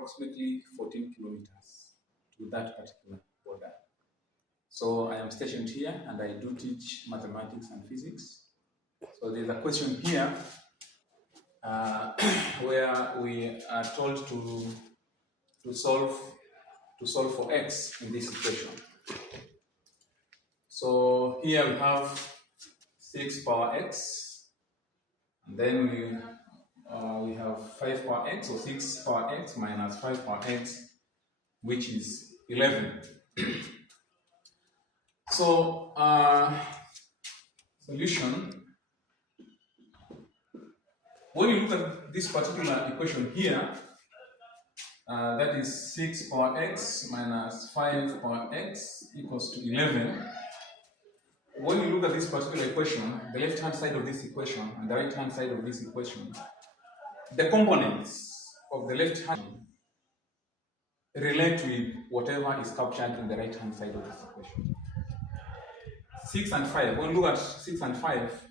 approximately 14 kilometers to that particular border. So I am stationed here and I do teach mathematics and physics. So there's a question here where we are told to solve for x in this equation. So here we have 6 power x, and then we have 5 power x, so 6 power x minus 5 power x, which is 11. So solution, when you look at this particular equation here, that is 6 power x minus 5 power x equals to 11. When you look at this particular equation, the left-hand side of this equation and the right-hand side of this equation, the components of the left-hand relate with whatever is captured in the right-hand side of this equation. 6 and 5, when you look at 6 and 5,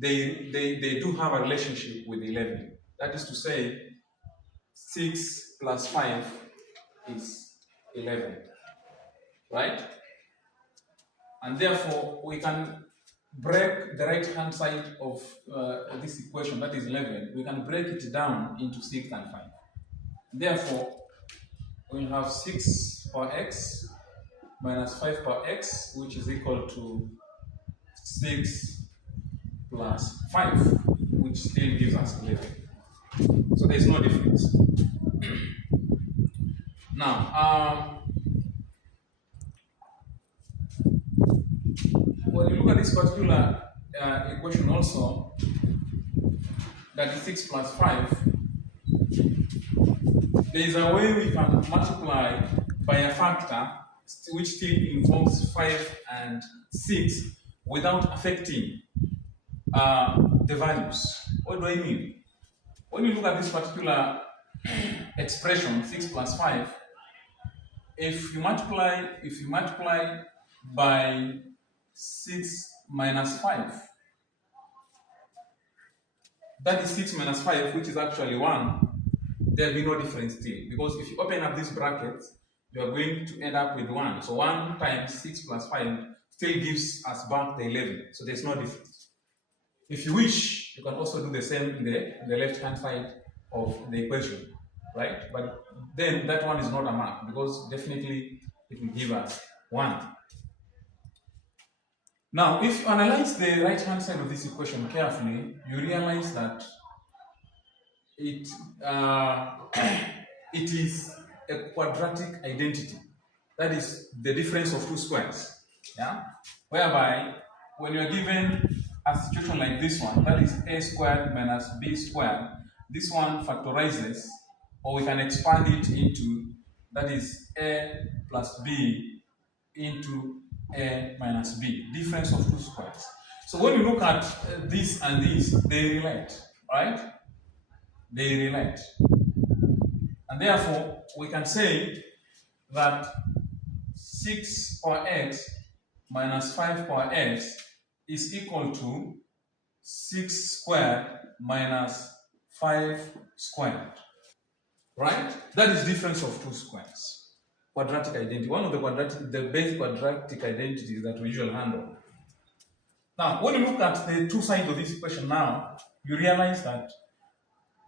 they do have a relationship with 11. That is to say, 6 plus 5 is 11, right? And therefore, we can break the right-hand side of this equation, that is 11, we can break it down into 6 and 5. Therefore, we'll have 6 power x minus 5 power x, which is equal to 6 plus 5, which still gives us 11. So there's no difference. Now, when you look at this particular equation also, that is 6 plus 5, there is a way we can multiply by a factor which still involves 5 and 6 without affecting the values. What do I mean? When you look at this particular expression, 6 plus 5, if you multiply by 6 minus 5, that is 6 minus 5, which is actually 1, there will be no difference still. Because if you open up these brackets, you are going to end up with 1. So 1 times 6 plus 5 still gives us back the 11. So there's no difference. If you wish, you can also do the same in the left-hand side of the equation, right? But then that one is not a mark because definitely it will give us 1. Now, if you analyze the right-hand side of this equation carefully, you realize that it is a quadratic identity. That is the difference of two squares. Yeah? Whereby, when you are given a situation like this one, that is a squared minus b squared, this one factorizes, or we can expand it into, that is a plus b into a minus b, difference of two squares. So when you look at this and this, they relate, right? They relate. And therefore, we can say that 6 power x minus 5 power x is equal to 6 squared minus 5 squared. Right? That is difference of two squares. Quadratic identity. One of the basic quadratic identities that we usually handle. Now, when you look at the two sides of this equation now, you realize that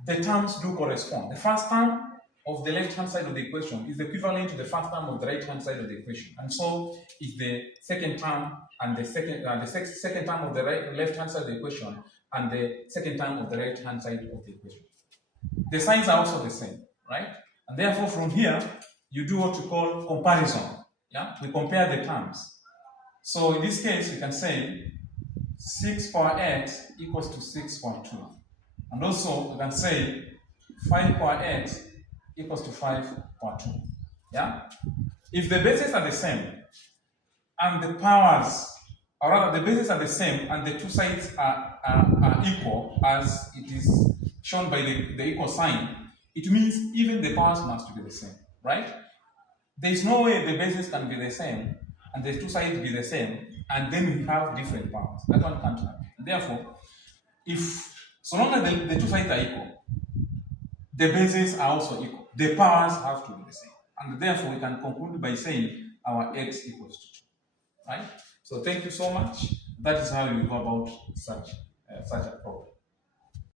the terms do correspond. The first term of the left-hand side of the equation is equivalent to the first term of the right-hand side of the equation, and so is the second term and the second term of the left-hand side of the equation and the second term of the right-hand side of the equation. The signs are also the same, right? And therefore, from here, you do what we call comparison. Yeah, we compare the terms. So in this case, we can say 6 power x equals to 6 power 2. And also, we can say 5 power x equals to 5 power 2. Yeah? If the bases are the same, and the powers, or rather the bases are the same, and the two sides are equal, as it is shown by the equal sign, it means even the powers must be the same, right? There is no way the bases can be the same, and the two sides be the same, and then we have different powers. That one can't happen. Therefore, so long as the two sides are equal, the bases are also equal. The powers have to be the same. And therefore, we can conclude by saying our x equals to 2. Right? So thank you so much. That is how you go about such a problem.